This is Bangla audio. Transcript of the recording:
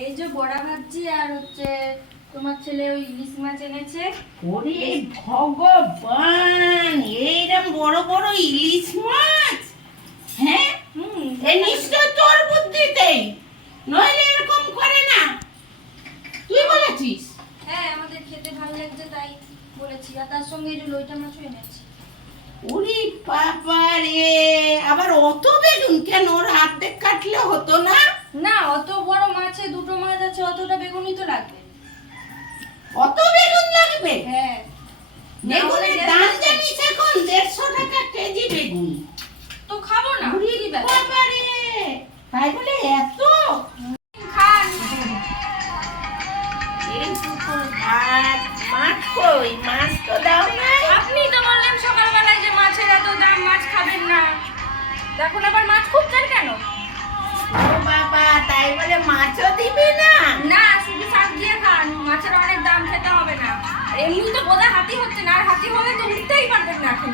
এই যে বড়া আর হচ্ছে তোমার ছেলে ওই ইলিশ মাছ এনেছে। ওরে ভগবান এইরকম বড় বড় ইলিশ মাছ? হ্যাঁ? হুম নিশ্চয় তোর বুদ্ধিতেই। নইলে এরকম করে না। তুই বলেছিস? হ্যাঁ আমাদের খেতে ভালো লাগছে তাই বলেছি। আর তার সঙ্গে এই লইটা মাছও এনেছি। উনি বাবা রে আবার অত বেগুন কেন? ওর কাটলে হতো না? না অত বড় মাছে দুটো মাছ আছে অতটা বেগুনই তো লাগবে। অত বেগুন লাগবে? হ্যাঁ। বেগুনের দাম আছে। জানিস এখন দেড়শো টাকা কেজি বেগুন। তো খাব না ঘুরিয়ে কি ব্যাপার? বাবা রে তাই বলে এত? খান। এইটুকু ভাত মাছ কই? মাছ তো দাও। তাই বলে মাছও দিবি না? না শুধু শাক দিয়ে খান। মাছের অনেক দাম খেতে হবে না। এমনি তো বোধহয় হাতি হচ্ছে না আর হাতি হলে তো উঠতেই পারবেন না এখন